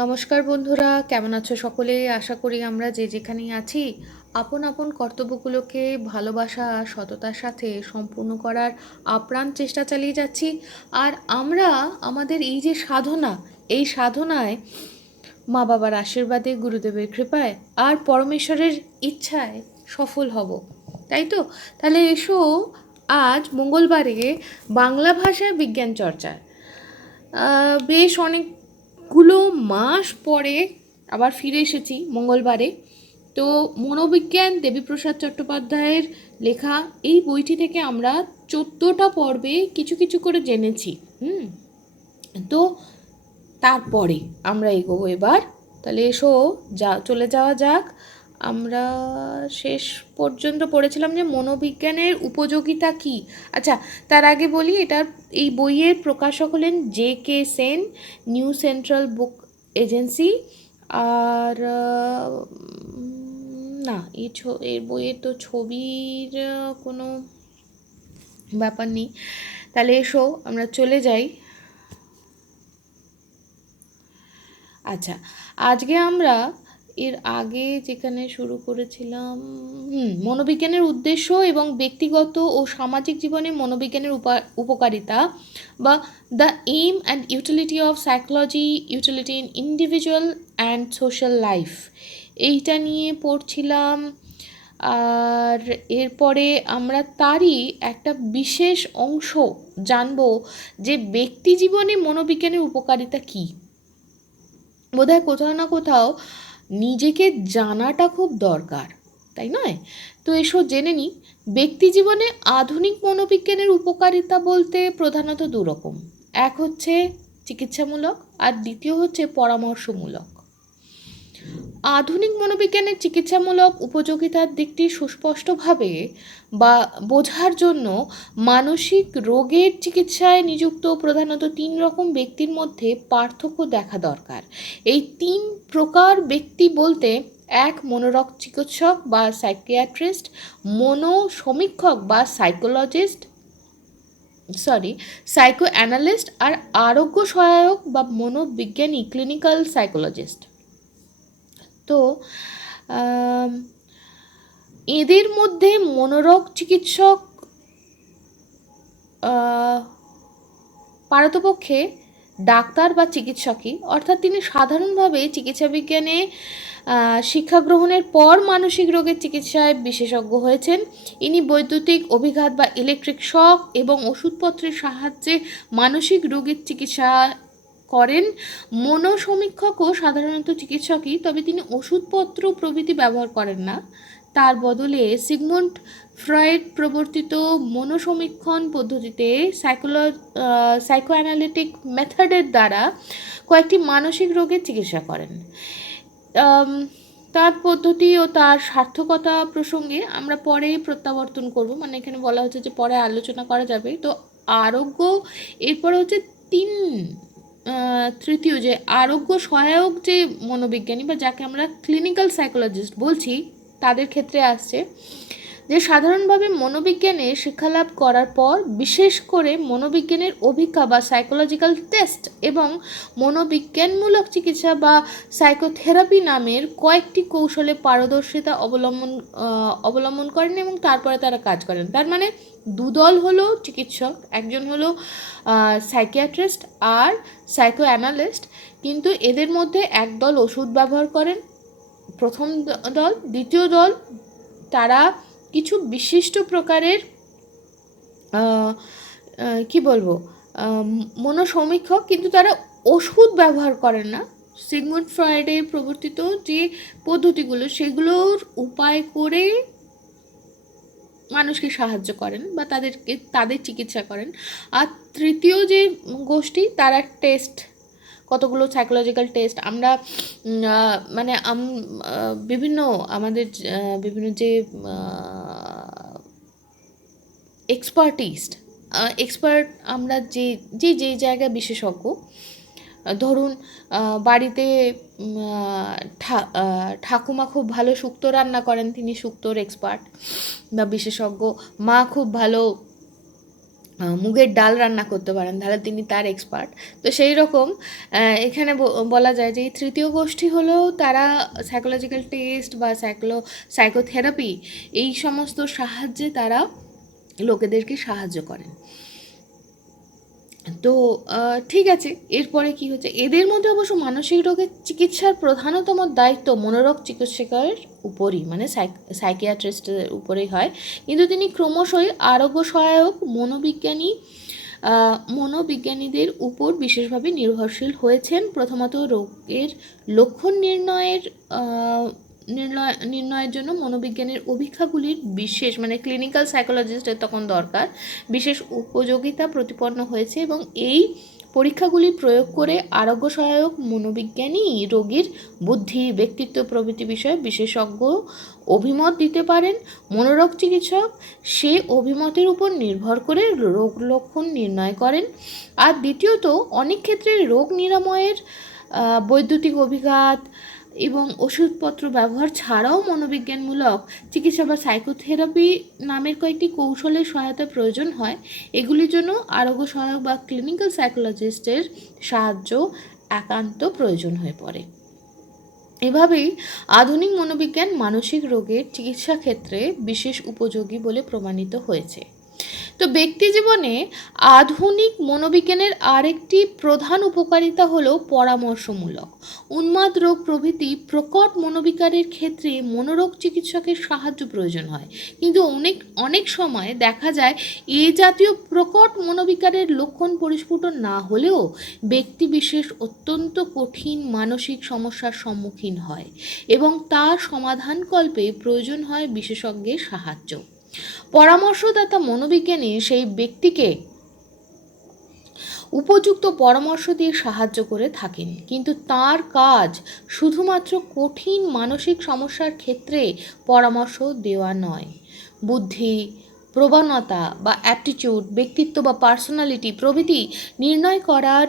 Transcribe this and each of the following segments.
নমস্কার বন্ধুরা, কেমন আছো সকলে? আশা করি আমরা যে যেখানেই আছি আপন আপন কর্তব্যগুলোকে ভালোবাসা আর সততার সাথে সম্পূর্ণ করার আপ্রাণ চেষ্টা চালিয়ে যাচ্ছি। আর আমরা আমাদের এই যে সাধনা, এই সাধনায় মা বাবার আশীর্বাদে, গুরুদেবের কৃপায় আর পরমেশ্বরের ইচ্ছায় সফল হব, তাই তো? তাহলে এসো, আজ মঙ্গলবারে বাংলা ভাষায় বিজ্ঞান চর্চা বেশ অনেকগুলো মাস পরে আবার ফিরে এসেছি মঙ্গলবারে। তো মনোবিজ্ঞান দেবীপ্রসাদ চট্টোপাধ্যায়ের লেখা এই বইটি থেকে আমরা 14টা পর্বে কিছু কিছু করে জেনেছি। তো তারপরে আমরা এগোবো এবার। তাহলে এসো, চলে যাওয়া যাক। আমরা শেষ পর্যন্ত পড়েছিলাম যে মনোবিজ্ঞানের উপযোগিতা কি। আচ্ছা, তার আগে বলি, এই বইয়ের প্রকাশক হলেন J.K. সেন, নিউ সেন্ট্রাল বুক এজেন্সি। আর না, এই বইয়ের তো ছবির কোনো ব্যাপার নেই। তাহলে এসো আমরা চলে যাই। আচ্ছা, আজকে আমরা এর আগে যেখানে শুরু করেছিলাম, মনোবিজ্ঞানের উদ্দেশ্য এবং ব্যক্তিগত ও সামাজিক জীবনে মনোবিজ্ঞানের উপকারিতা, বা the aim and utility of psychology, utility in individual and social life, এইটা নিয়ে পড়ছিলাম। আর এরপরে আমরা তারই একটা বিশেষ অংশ জানব, যে ব্যক্তি জীবনে মনোবিজ্ঞানের উপকারিতা কী। বোধহয় কোথাও না কোথাও নিজেকে জানাটা খুব দরকার, তাই নয়? তো এসো জেনে নিই। ব্যক্তি জীবনে আধুনিক মনোবিজ্ঞানের উপকারিতা বলতে প্রধানত দুরকম। এক হচ্ছে চিকিৎসামূলক, আর দ্বিতীয় হচ্ছে পরামর্শমূলক। আধুনিক মনোবিজ্ঞানের চিকিৎসামূলক উপযোগিতার দিকটি সুস্পষ্টভাবে বা বোঝার জন্য মানসিক রোগের চিকিৎসায় নিযুক্ত প্রধানত 3 রকম ব্যক্তির মধ্যে পার্থক্য দেখা দরকার। এই 3 প্রকার ব্যক্তি বলতে, এক মনোরোগ চিকিৎসক বা সাইকিয়াট্রিস্ট, মনোসমীক্ষক বা সাইকো অ্যানালিস্ট, আর আরোগ্য সহায়ক বা মনোবিজ্ঞানী ক্লিনিক্যাল সাইকোলজিস্ট। তো এদের মধ্যে মনোরোগ চিকিৎসক পারতপক্ষে ডাক্তার বা চিকিৎসকই, অর্থাৎ তিনি সাধারণভাবে চিকিৎসা বিজ্ঞানে শিক্ষা গ্রহণের পর মানসিক রোগের চিকিৎসায় বিশেষজ্ঞ হয়েছেন। ইনি বৈদ্যুতিক অভিঘাত বা ইলেকট্রিক শক এবং ওষুধপত্রের সাহায্যে মানসিক রোগের চিকিৎসা করেন। মনোসমীক্ষকও সাধারণত চিকিৎসকই, তবে তিনি ওষুধপত্র প্রভৃতি ব্যবহার করেন না। তার বদলে সিগমুন্ড ফ্রয়েড প্রবর্তিত মনোসমীক্ষণ পদ্ধতিতে সাইকোঅ্যানালিটিক মেথডের দ্বারা কয়েকটি মানসিক রোগের চিকিৎসা করেন। তার পদ্ধতি ও তার সার্থকতা প্রসঙ্গে আমরা পরে প্রত্যাবর্তন করব, মানে এখানে বলা হচ্ছে যে পরে আলোচনা করা যাবে। তো আরোগ্য, এরপরে হচ্ছে তৃতীয় যে আরোগ্য সহায়ক যে মনোবিজ্ঞানী, বা যাকে আমরা ক্লিনিক্যাল সাইকোলজিস্ট বলছি, তাদের ক্ষেত্রে আসছে যে সাধারণভাবে মনোবিজ্ঞানে শিক্ষালাভ করার পর বিশেষ করে মনোবিজ্ঞানের অভিজ্ঞতা বা সাইকোলজিক্যাল টেস্ট এবং মনোবিজ্ঞানমূলক চিকিৎসা বা সাইকোথেরাপি নামের কয়েকটি কৌশলে পারদর্শিতা অবলম্বন করেন এবং তারপরে তারা কাজ করেন। তার মানে দুদল হলো চিকিৎসক, একজন হলো সাইকিয়াট্রিস্ট আর সাইকো অ্যানালিস্ট, কিন্তু এদের মধ্যে একদল ওষুধ ব্যবহার করেন, প্রথম দল। দ্বিতীয় দল, তারা কিছু বিশিষ্ট প্রকারের কি বলবো, মনোসমীক্ষক, কিন্তু তারা ওষুধ ব্যবহার করেন না। সিগমুন্ড ফ্রয়েডের প্রবর্তিত যে পদ্ধতিগুলো, সেগুলোর উপায় করে মানুষকে সাহায্য করেন বা তাদের চিকিৎসা করেন। আর তৃতীয় যে গোষ্ঠী, তারা টেস্ট, কতগুলো সাইকোলজিক্যাল টেস্ট আমরা মানে আমাদের বিভিন্ন যে এক্সপার্ট, আমরা যে জায়গায় বিশেষজ্ঞ, ধরুন বাড়িতে ঠাকুমা খুব ভালো শুক্তো রান্না করেন, তিনি শুক্তোর এক্সপার্ট বা বিশেষজ্ঞ। মা খুব ভালো মুগের ডাল রান্না করতে পারেন, তাহলে তিনি তার এক্সপার্ট। তো সেই রকম এখানে বলা যায় যে এই তৃতীয় গোষ্ঠী হলো তারা সাইকোলজিক্যাল টেস্ট বা সাইকোথেরাপি এই সমস্ত সাহায্যে তারা লোকেদেরকে সাহায্য করেন। তো ঠিক আছে, এরপরে কি হচ্ছে, এদের মধ্যে অবশ্য মানসিক রোগের চিকিৎসার প্রধানতম দায়িত্ব মনোরোগ চিকিৎসকের উপরই, মানে সাইকিয়াট্রিস্টের উপরেই হয়, কিন্তু তিনি ক্রমশই আরোগ্য সহায়ক মনোবিজ্ঞানীদের উপর বিশেষভাবে নির্ভরশীল হয়েছেন। প্রথমত রোগের লক্ষণ নির্ণয়ের জন্য মনোবিজ্ঞানের অভিজ্ঞাগুলির বিশেষ, মানে ক্লিনিক্যাল সাইকোলজিস্টের তখন দরকার, বিশেষ উপযোগিতা প্রতিপন্ন হয়েছে এবং এই পরীক্ষাগুলি প্রয়োগ করে আরোগ্য সহায়ক মনোবিজ্ঞানী রোগীর বুদ্ধি, ব্যক্তিত্ব প্রভৃতি বিষয়ে বিশেষজ্ঞ অভিমত দিতে পারেন। মনোরোগ চিকিৎসক সে অভিমতের উপর নির্ভর করে রোগ লক্ষণ নির্ণয় করেন। আর দ্বিতীয়ত, অনেক ক্ষেত্রে রোগ নিরাময়ের বৈদ্যুতিক অভিঘাত এবং ওষুধপত্র ব্যবহার ছাড়াও মনোবিজ্ঞানমূলক চিকিৎসা বা সাইকোথেরাপি নামের কয়েকটি কৌশলের সহায়তা প্রয়োজন হয়। এগুলির জন্য আরোগ্য সহায়ক বা ক্লিনিক্যাল সাইকোলজিস্টের সাহায্য একান্ত প্রয়োজন হয়ে পড়ে। এভাবেই আধুনিক মনোবিজ্ঞান মানসিক রোগের চিকিৎসা ক্ষেত্রে বিশেষ উপযোগী বলে প্রমাণিত হয়েছে। তো ব্যক্তি জীবনে আধুনিক মনোবিজ্ঞানের আরেকটি প্রধান উপকারিতা হলো পরামর্শমূলক। উন্মাদ রোগ প্রভৃতি প্রকট মনোবিকারের ক্ষেত্রে মনোরোগ চিকিৎসকের সাহায্য প্রয়োজন হয়, কিন্তু অনেক সময় দেখা যায় এ জাতীয় প্রকট মনোবিকারের লক্ষণ পরিস্ফুট না হলেও ব্যক্তি বিশেষ অত্যন্ত কঠিন মানসিক সমস্যার সম্মুখীন হয় এবং তার সমাধানকল্পে প্রয়োজন হয় বিশেষজ্ঞের সাহায্য। পরামর্শদাতা মনোবিজ্ঞানী সেই ব্যক্তিকে উপযুক্ত পরামর্শ দিয়ে সাহায্য করে থাকেন, কিন্তু তার কাজ শুধুমাত্র কঠিন মানসিক সমস্যার ক্ষেত্রে পরামর্শ দেওয়া নয়। বুদ্ধি, প্রবণতা বা অ্যাপটিটিউড, ব্যক্তিত্ব বা পার্সোনালিটি প্রভৃতি নির্ণয় করার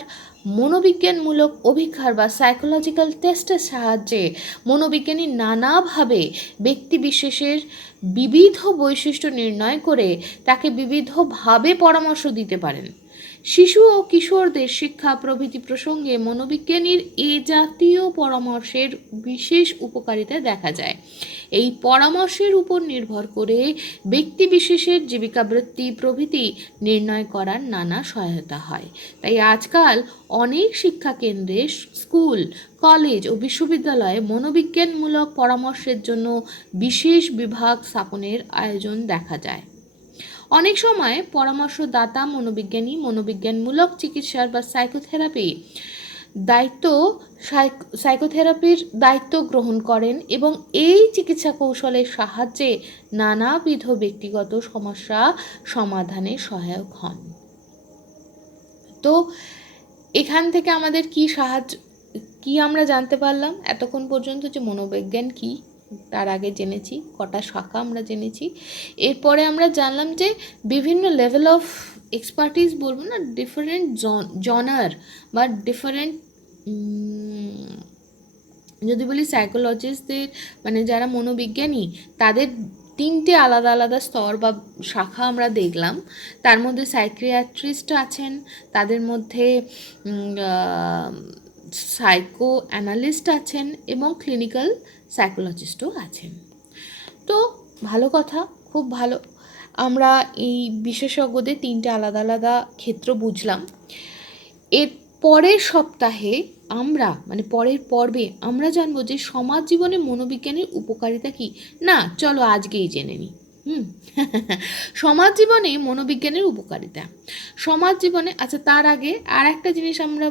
মনোবিজ্ঞানমূলক অভিজ্ঞার বা সাইকোলজিক্যাল টেস্টের সাহায্যে মনোবিজ্ঞানী নানাভাবে ব্যক্তিবিশেষের বিবিধ বৈশিষ্ট্য নির্ণয় করে তাকে বিবিধভাবে পরামর্শ দিতে পারেন। শিশু ও কিশোরদের শিক্ষা প্রভৃতি প্রসঙ্গে মনোবিজ্ঞানীর এ জাতীয় পরামর্শের বিশেষ উপকারিতা দেখা যায়। এই পরামর্শের উপর নির্ভর করে ব্যক্তিবিশেষের জীবিকাবৃত্তি প্রভৃতি নির্ণয় করার নানা সহায়তা হয়। তাই আজকাল অনেক শিক্ষা কেন্দ্রে, স্কুল, কলেজ ও বিশ্ববিদ্যালয়ে মনোবিজ্ঞানমূলক পরামর্শের জন্য বিশেষ বিভাগ স্থাপনের আয়োজন দেখা যায়। অনেক সময় পরামর্শদাতা মনোবিজ্ঞানী মনোবিজ্ঞানমূলক চিকিৎসার বা সাইকোথেরাপির দায়িত্ব গ্রহণ করেন এবং এই চিকিৎসা কৌশলের সাহায্যে নানাবিধ ব্যক্তিগত সমস্যা সমাধানে সহায়ক হন। তো এখান থেকে আমাদের কি আমরা জানতে পারলাম এতক্ষণ পর্যন্ত, যে মনোবিজ্ঞান কি, তার আগে জেনেছি কটা শাখা আমরা জেনেছি। এরপরে আমরা জানলাম যে বিভিন্ন লেভেল অফ এক্সপার্টিস বলবো না, ডিফারেন্ট জনার বা ডিফারেন্ট, যদি বলি সাইকোলজিস্টদের, মানে যারা মনোবিজ্ঞানী, তাদের তিনটে আলাদা আলাদা স্তর বা শাখা আমরা দেখলাম। তার মধ্যে সাইকিয়াট্রিস্ট আছেন, তাদের মধ্যে সাইকো অ্যানালিস্ট আছেন এবং ক্লিনিক্যাল সাইকোলজিস্টও আছেন। তো ভালো কথা, খুব ভালো। আমরা এই বিশেষজ্ঞদের তিনটে আলাদা আলাদা ক্ষেত্র বুঝলাম। এর পরের সপ্তাহে আমরা, মানে পরের পর্বে আমরা জানবো যে সমাজ জীবনে মনোবিজ্ঞানের উপকারিতা কি। না, চলো আজকেই জেনে নিই। সমাজ জীবনে মনোবিজ্ঞানের উপকারিতা। সমাজ জীবনে, আচ্ছা তার আগে আর একটা জিনিস আমরা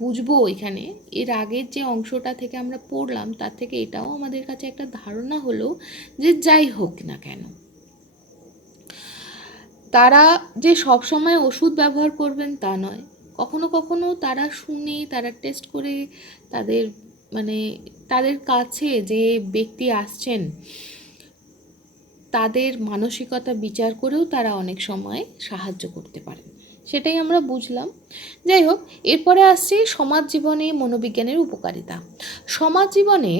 বুঝবো এখানে। এর আগের যে অংশটা থেকে আমরা পড়লাম তার থেকে এটাও আমাদের কাছে একটা ধারণা হলো যে যাই হোক না কেন, তারা যে সব সময় ওষুধ ব্যবহার করবেন তা নয়। কখনো কখনো তারা শুনে, তারা টেস্ট করে, তাদের কাছে যে ব্যক্তি আসছেন তাদের মানসিকতা বিচার করেও তারা অনেক সময় সাহায্য করতে পারেন, সেটাই আমরা বুঝলাম। যাই হোক, এরপরে আসছে সমাজ জীবনে মনোবিজ্ঞানের উপকারিতা। সমাজ জীবনে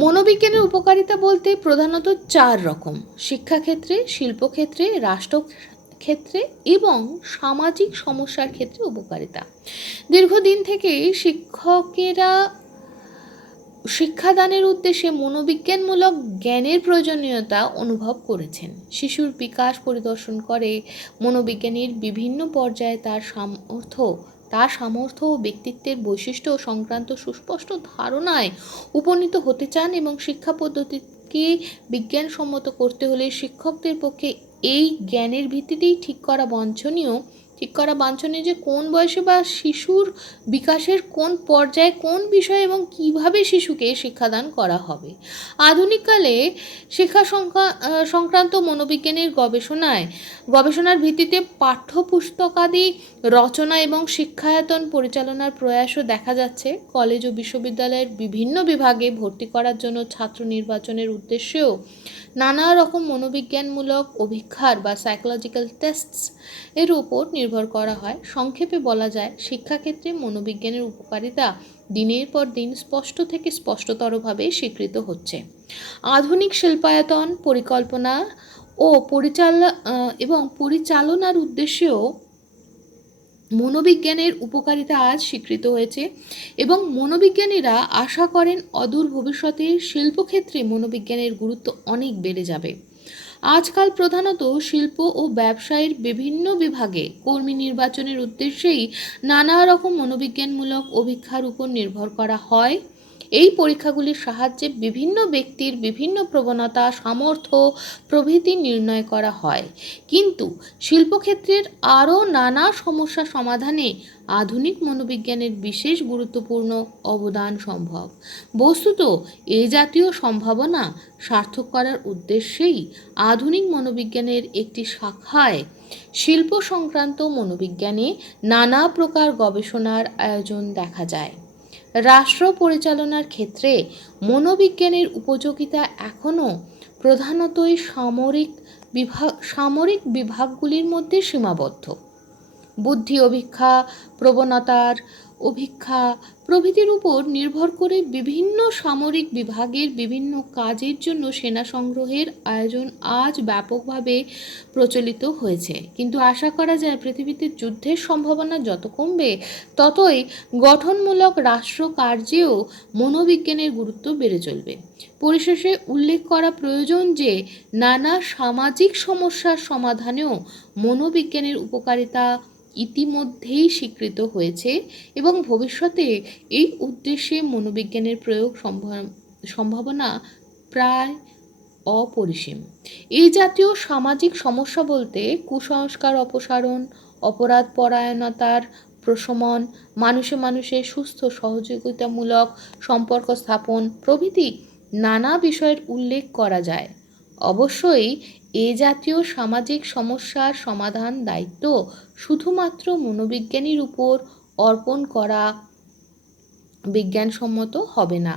মনোবিজ্ঞানের উপকারিতা বলতে প্রধানত 4 রকম: শিক্ষাক্ষেত্রে, শিল্পক্ষেত্রে, রাষ্ট্রক্ষেত্রে এবং সামাজিক সমস্যার ক্ষেত্রে উপকারিতা। দীর্ঘদিন থেকেই শিক্ষকেরা শিক্ষাদানের উদ্দেশ্যে মনোবিজ্ঞানমূলক জ্ঞানের প্রয়োজনীয়তা অনুভব করেছেন। শিশুর বিকাশ পরিদর্শন করে মনোবিজ্ঞানীর বিভিন্ন পর্যায়ে তার সামর্থ্য ও ব্যক্তিত্বের বৈশিষ্ট্য সংক্রান্ত সুস্পষ্ট ধারণায় উপনীত হতে চান এবং শিক্ষা পদ্ধতিকে বিজ্ঞানসম্মত করতে হলে শিক্ষকদের পক্ষে এই জ্ঞানের ভিত্তিতেই ঠিক করা বাঞ্ছনীয় যে কোন বয়সে বা শিশুর বিকাশের কোন পর্যায়ে কোন বিষয় এবং কিভাবে শিশুকে শিক্ষাদান করা হবে। আধুনিককালে শিক্ষা সংক্রান্ত মনোবিজ্ঞানের গবেষণার ভিত্তিতে পাঠ্যপুস্তকাদি রচনা এবং শিক্ষায়তন পরিচালনার প্রয়াসও দেখা যাচ্ছে। কলেজ ও বিশ্ববিদ্যালয়ের বিভিন্ন বিভাগে ভর্তি করার জন্য ছাত্র নির্বাচনের উদ্দেশ্যেও নানা রকম মনোবিজ্ঞানমূলক অভিক্ষার বা সাইকোলজিক্যাল টেস্টস এর উপর নির্ভর করা হয়। সংক্ষেপে বলা যায়, শিক্ষাক্ষেত্রে মনোবিজ্ঞানের উপকারিতা দিনের পর দিন স্পষ্ট থেকে স্পষ্টতরভাবে স্বীকৃত হচ্ছে। আধুনিক শিল্পায়তন পরিকল্পনা ও পরিচালনার উদ্দেশ্যেও মনোবিজ্ঞানের উপকারিতা আজ স্বীকৃত হয়েছে এবং মনোবিজ্ঞানীরা আশা করেন অদূর ভবিষ্যতে শিল্পক্ষেত্রে মনোবিজ্ঞানের গুরুত্ব অনেক বেড়ে যাবে। আজকাল প্রধানত শিল্প ও ব্যবসায়ের বিভিন্ন বিভাগে কর্মী নির্বাচনের উদ্দেশ্যেই নানা রকম মনোবিজ্ঞানমূলক অভিক্ষার উপর নির্ভর করা হয়। এই পরীক্ষাগুলির সাহায্যে বিভিন্ন ব্যক্তির বিভিন্ন প্রবণতা, সামর্থ্য প্রভৃতি নির্ণয় করা হয়। কিন্তু শিল্পক্ষেত্রের আরও নানা সমস্যা সমাধানে আধুনিক মনোবিজ্ঞানের বিশেষ গুরুত্বপূর্ণ অবদান সম্ভব। বস্তুত এ জাতীয় সম্ভাবনা সার্থক করার উদ্দেশ্যেই আধুনিক মনোবিজ্ঞানের একটি শাখায় শিল্প সংক্রান্ত মনোবিজ্ঞানে নানা প্রকার গবেষণার আয়োজন দেখা যায়। রাষ্ট্র পরিচালনার ক্ষেত্রে মনোবিজ্ঞানের উপযোগিতা এখনও প্রধানতই সামরিক বিভাগগুলির মধ্যে সীমাবদ্ধ। বুদ্ধি অভিক্ষা, প্রবণতার অভিক্ষা প্রভৃতির উপর নির্ভর করে বিভিন্ন সামরিক বিভাগের বিভিন্ন কাজের জন্য সেনা সংগ্রহের আয়োজন আজ ব্যাপকভাবে প্রচলিত হয়েছে। কিন্তু আশা করা যায় পৃথিবীতে যুদ্ধের সম্ভাবনা যত কমবে ততই গঠনমূলক রাষ্ট্র কার্যেও মনোবিজ্ঞানের গুরুত্ব বেড়ে চলবে। পরিশেষে উল্লেখ করা প্রয়োজন যে নানা সামাজিক সমস্যার সমাধানেও মনোবিজ্ঞানের উপকারিতা ইতিমধ্যেই স্বীকৃত হয়েছে এবং ভবিষ্যতে এই উদ্দেশ্যে মনোবিজ্ঞানের প্রয়োগ সম্ভাবনা প্রায় অপরিসীম। এই জাতীয় সামাজিক সমস্যা বলতে কুসংস্কার অপসারণ, অপরাধ পরায়ণতার প্রশমন, মানুষে মানুষে সুস্থ সহযোগিতামূলক সম্পর্ক স্থাপন প্রভৃতি নানা বিষয়ের উল্লেখ করা যায়। অবশ্যই এ জাতীয় সামাজিক সমস্যার সমাধান দায়িত্ব শুধুমাত্র মনোবিজ্ঞানীর উপর অর্পণ করা বিজ্ঞানসম্মত হবে না।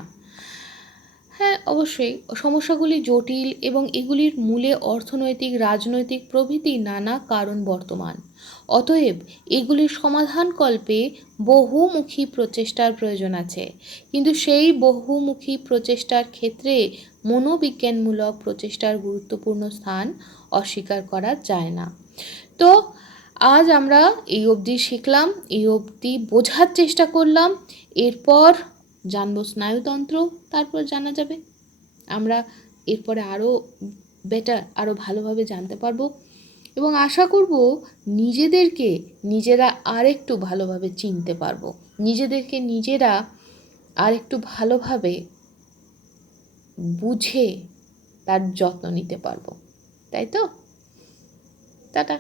হ্যাঁ, অবশ্যই সমস্যাগুলি জটিল এবং এগুলির মূলে অর্থনৈতিক, রাজনৈতিক প্রভৃতি নানা কারণ বর্তমান। অতএব এগুলির সমাধানকল্পে বহুমুখী প্রচেষ্টার প্রয়োজন আছে। কিন্তু সেই বহুমুখী প্রচেষ্টার ক্ষেত্রে মনোবিজ্ঞানমূলক প্রচেষ্টার গুরুত্বপূর্ণ স্থান অস্বীকার করা যায় না। তো আজ আমরা এই অবধি শিখলাম, এই অবধি বোঝার চেষ্টা করলাম। এরপর জানবো স্নায়ুতন্ত্র, তারপর জানা যাবে আমরা এরপরে আরও ভালোভাবে জানতে পারবো এবং আশা করব নিজেরা আরেকটু ভালোভাবে চিনতে পারবো, নিজেদেরকে নিজেরা আরেকটু ভালোভাবে বুঝে তার যত্ন নিতে পারবো। তাই তো? টাটা।